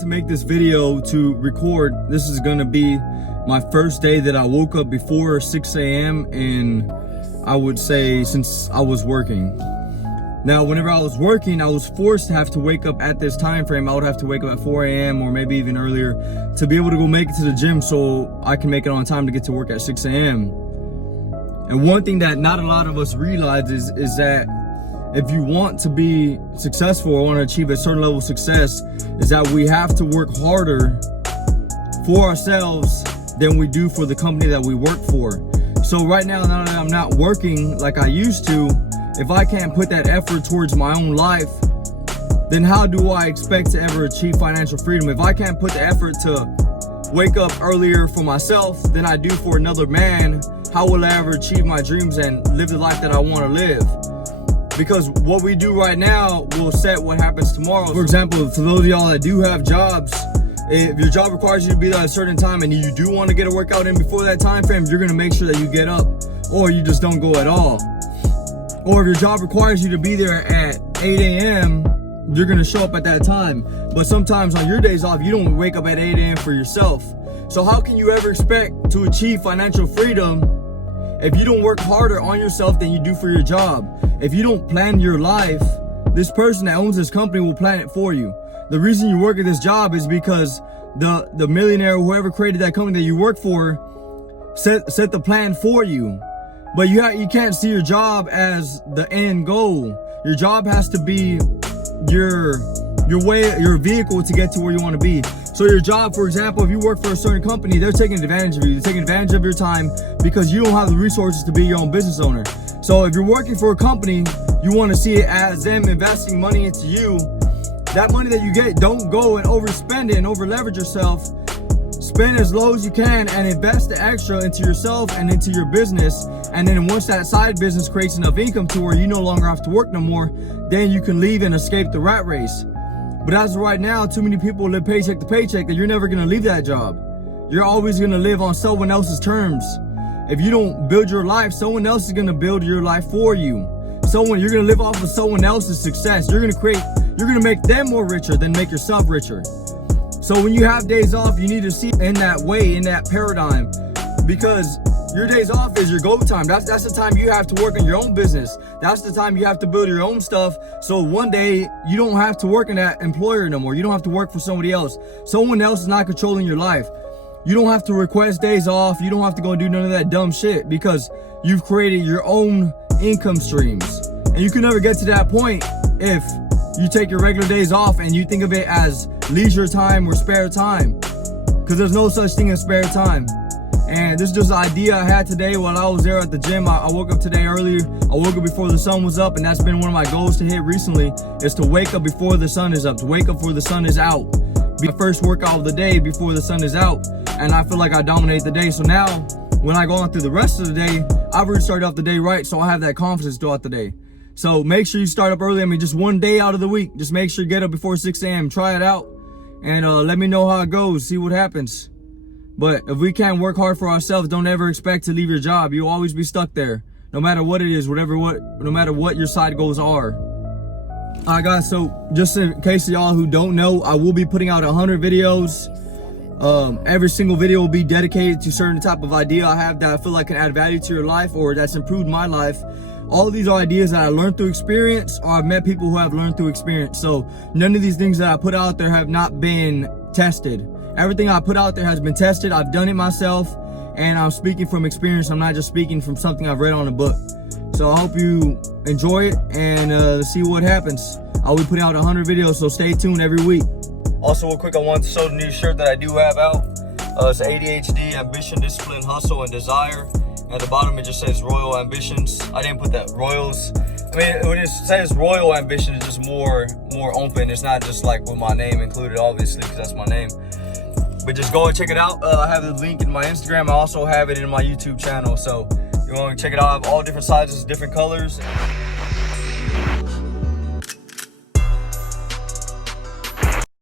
To make this video to record. This is gonna be my first day that I woke up before 6 a.m. and I would say since I was working. Now whenever I was working, I was forced to have to wake up at this time frame. I would have to wake up at 4 a.m. or maybe even earlier to be able to go make it to the gym so I can make it on time to get to work at 6 a.m. And one thing that not a lot of us realize is that if you want to be successful or want to achieve a certain level of success, is that we have to work harder for ourselves than we do for the company that we work for. So right now that I'm not working like I used to, if I can't put that effort towards my own life, then how do I expect to ever achieve financial freedom? If I can't put the effort to wake up earlier for myself than I do for another man, how will I ever achieve my dreams and live the life that I want to live? Because what we do right now will set what happens tomorrow. For example, for those of y'all that do have jobs, if your job requires you to be there at a certain time and you do want to get a workout in before that time frame, you're gonna make sure that you get up, or you just don't go at all. Or if your job requires you to be there at 8 a.m., you're gonna show up at that time. But sometimes on your days off, you don't wake up at 8 a.m. for yourself. So how can you ever expect to achieve financial freedom if you don't work harder on yourself than you do for your job? If you don't plan your life, this person that owns this company will plan it for you. The reason you work at this job is because the millionaire, whoever created that company that you work for, set the plan for you. But you can't see your job as the end goal. Your job has to be your vehicle to get to where you want to be. So your job, for example, if you work for a certain company, they're taking advantage of you. They're taking advantage of your time because you don't have the resources to be your own business owner. So if you're working for a company, you want to see it as them investing money into you. That money that you get, don't go and overspend it and over leverage yourself. Spend as low as you can and invest the extra into yourself and into your business. And then once that side business creates enough income to where you no longer have to work no more, then you can leave and escape the rat race. But as of right now, too many people live paycheck to paycheck that you're never gonna leave that job. You're always gonna live on someone else's terms. If you don't build your life, someone else is gonna build your life for you. You're gonna live off of someone else's success. You're gonna make them more richer than make yourself richer. So when you have days off, you need to see in that way, in that paradigm, because your days off is your go time. That's the time you have to work on your own business. That's the time you have to build your own stuff. So one day you don't have to work in that employer no more. You don't have to work for somebody else. Someone else is not controlling your life. You don't have to request days off. You don't have to go do none of that dumb shit because you've created your own income streams. And you can never get to that point if you take your regular days off and you think of it as leisure time or spare time, because there's no such thing as spare time. And this is just an idea I had today while I was there at the gym. I woke up today early. I woke up before the sun was up, and that's been one of my goals to hit recently, is to wake up before the sun is up, to wake up before the sun is out. Be the first workout of the day before the sun is out, and I feel like I dominate the day. So now when I go on through the rest of the day, I've already started off the day right, so I have that confidence throughout the day. So make sure you start up early. I mean, just one day out of the week, just make sure you get up before 6 a.m. Try it out, and let me know how it goes, see what happens. But if we can't work hard for ourselves, don't ever expect to leave your job. You'll always be stuck there, no matter what it is, no matter what your side goals are. All right, guys, so just in case of y'all who don't know, I will be putting out 100 videos. Every single video will be dedicated to a certain type of idea I have that I feel like can add value to your life or that's improved my life. All of these are ideas that I learned through experience, or I've met people who have learned through experience. So none of these things that I put out there have not been tested. Everything I put out there has been tested. I've done it myself, and I'm speaking from experience. I'm not just speaking from something I've read on a book. So I hope you enjoy it and see what happens. I'll be putting out 100 videos, so stay tuned every week. Also, real quick, I wanted to show the new shirt that I do have out. It's ADHD, Ambition, Discipline, Hustle, and Desire. At the bottom, it just says Royal Ambitions. I didn't put that Royals. I mean, when it says Royal Ambition, it's just more open. It's not just like with my name included, obviously, because that's my name. But just go and check it out. I have the link in my Instagram. I also have it in my YouTube channel. So you want to check it out. I have all different sizes, different colors.